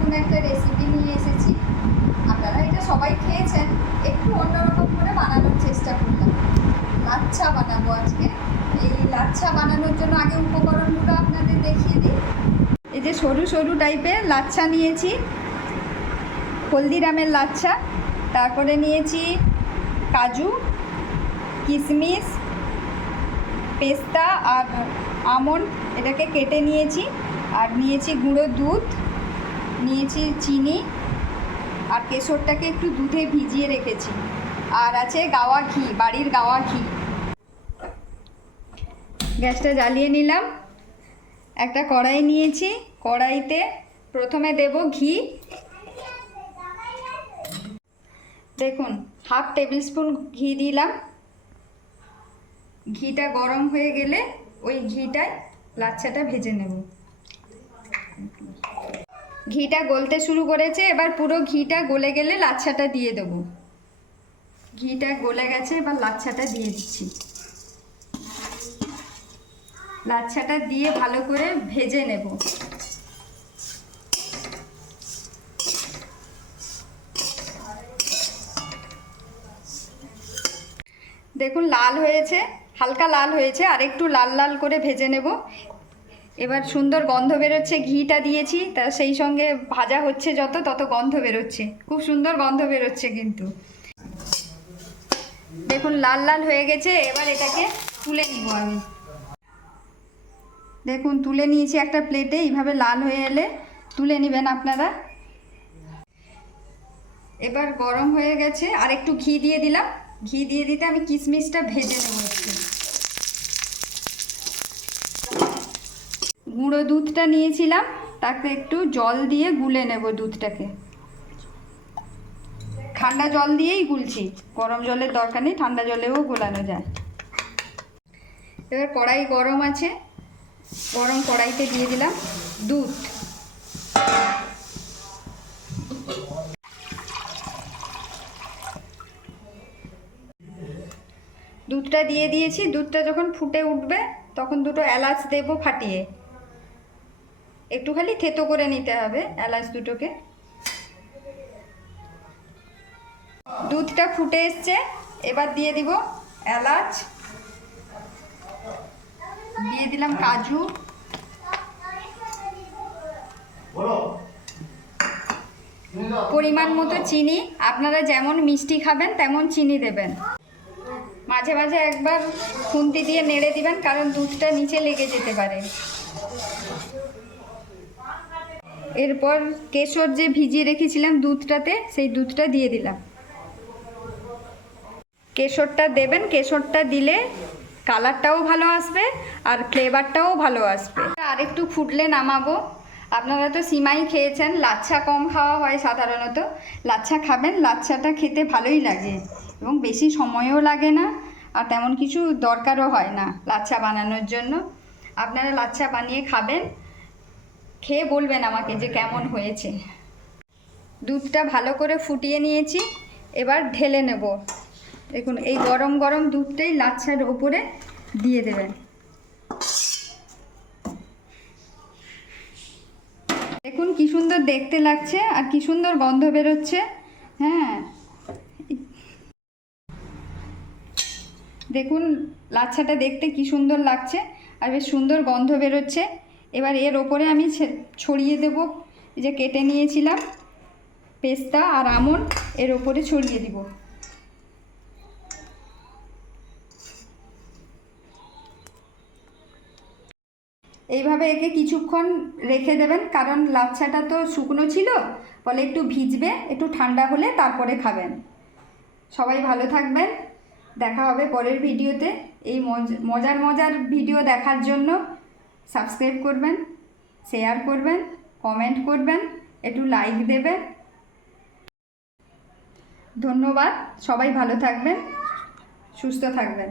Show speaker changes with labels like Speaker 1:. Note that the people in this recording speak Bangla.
Speaker 1: নতুন একটা রেসিপি নিয়ে এসেছি। আপনারা এটা সবাই খেয়েছেন, একটু অন্যরকম করে বানানোর চেষ্টা করলাম। লাচ্ছা বানাবো আজকে। এই লাচ্ছা বানানোর জন্য আগে উপকরণগুলো আপনাদের দেখিয়ে দিই। এই যে সরু সরু টাইপের লাচ্ছা নিয়েছি। হলদিরামের লাচ্ছা, তারপরে নিয়েছি কাজু কিশমিশ পেস্তা আর আমন্ড, এটাকে কেটে নিয়েছি। আর নিয়েছি গুঁড়ো দুধ। নিয়েছি চিনি আর কেশরটাকে একটু দুধে ভিজিয়ে রেখেছি। আর আছে গাওয়া ঘি, বাড়ির গাওয়া ঘি। গ্যাসটা জ্বালিয়ে নিলাম। একটা কড়াই নিয়েছি। কড়াইতে প্রথমে দেব ঘি। দেখুন, হাফ টেবিল স্পুন ঘি দিলাম। ঘিটা গরম হয়ে গেলে ওই ঘিটায় লাচ্ছাটা ভেজে নেব। ঘিটা গলতে শুরু করেছে, এবার পুরো ঘিটা গলে গেলে লাচ্ছাটা দিয়ে দেবো। ঘিটা গলে গেছে, এবার লাচ্ছাটা দিয়ে দিচ্ছি। লাচ্ছাটা দিয়ে ভালো করে ভেজে নেব। দেখুন, লাল হয়েছে, হালকা লাল হয়েছে আর একটু লাল লাল করে ভেজে নেব। এবার সুন্দর গন্ধ বেরোচ্ছে, ঘিটা দিয়েছি, তা সেই সঙ্গে ভাজা হচ্ছে যত, তত গন্ধ বেরোচ্ছে। খুব সুন্দর গন্ধ বেরোচ্ছে কিন্তু। দেখুন, লাল লাল হয়ে গেছে, এবার এটাকে তুলে নিব আমি। দেখুন, তুলে নিয়েছি একটা প্লেটে, এইভাবে লাল হয়ে এলে তুলে নেবেন আপনারা। এবার গরম হয়ে গেছে আর একটু ঘি দিয়ে দিলাম। ঘি দিয়ে দিতে আমি কিশমিশটা ভেজে নেব একটু। গুঁড়ো দুধটা নিয়েছিলাম তাকে একটু জল দিয়ে গুলে নেব দুধটাকে। ঠান্ডা জল দিয়েই গুলছি, গরম জলের দরকার নেই, ঠান্ডা জলেও গোলানো যায়। এবার কড়াই গরম আছে, গরম কড়াইতে দিয়ে দিলাম দুধ। দুধটা দিয়ে দিয়েছি, দুধটা যখন ফুটে উঠবে, তখন দুটো এলাচ দেবো ফাটিয়ে। একটু খালি থেতো করে নিতে হবে এলাচ দুটোকে। দুধটা ফুটে এসছে এবার দিয়ে দিব এলাচ। দিয়ে দিলাম কাজু। পরিমাণ মতো চিনি আপনারা যেমন মিষ্টি খাবেন তেমন চিনি দেবেন। মাঝে মাঝে একবার খুন্তি দিয়ে নেড়ে দিবেন কারণ দুধটা নিচে লেগে যেতে পারে। এরপর কেশর যে ভিজিয়ে রেখেছিলাম দুধটাতে, সেই দুধটা দিয়ে দিলাম। কেশরটা দেবেন, কেশরটা দিলে কালারটাও ভালো আসবে আর ফ্লেভারটাও ভালো আসবে। আর একটু ফুটলে নামাবো। আপনারা তো সিমাই খেয়েছেন, লাচ্ছা কম খাওয়া হয় সাধারণত। লাচ্ছা খাবেন, লাচ্ছাটা খেতে ভালোই লাগে এবং বেশি সময়ও লাগে না আর তেমন কিছু দরকারও হয় না লাচ্ছা বানানোর জন্য। আপনারা লাচ্ছা বানিয়ে খাবেন। খেয়ে বলবেন আমাকে যে কেমন হয়েছে। দুধটা ভালো করে ফুটিয়ে নিয়েছি, এবার ঢেলে নেব। দেখুন, এই গরম গরম দুধটাই লাচ্ছার ওপরে দিয়ে দেবেন। দেখুন, কি সুন্দর দেখতে লাগছে আর কি সুন্দর গন্ধ বেরোচ্ছে। হ্যাঁ। দেখুন, লাচ্ছাটা দেখতে কি সুন্দর লাগছে আর বেশ সুন্দর গন্ধ বেরোচ্ছে। এবার এর ওপরে আমি ছড়িয়ে দেব। যে কেটে নিয়েছিলাম পেস্তা আর আমন্ড এর ওপরে ছড়িয়ে দিব। এইভাবে একে কিছুক্ষণ রেখে দেবেন, কারণ লাচ্ছাটা তো শুকনো ছিল, ফলে একটু ভিজবে, একটু ঠান্ডা হলে তারপরে খাবেন। সবাই ভালো থাকবেন, দেখা হবে পরের ভিডিওতে। এই মজ- মজার মজার ভিডিও দেখার জন্য। সাবস্ক্রাইব করবেন, শেয়ার করবেন, কমেন্ট করবেন, একটু লাইক দেবেন। ধন্যবাদ, সবাই ভালো থাকবেন, সুস্থ থাকবেন।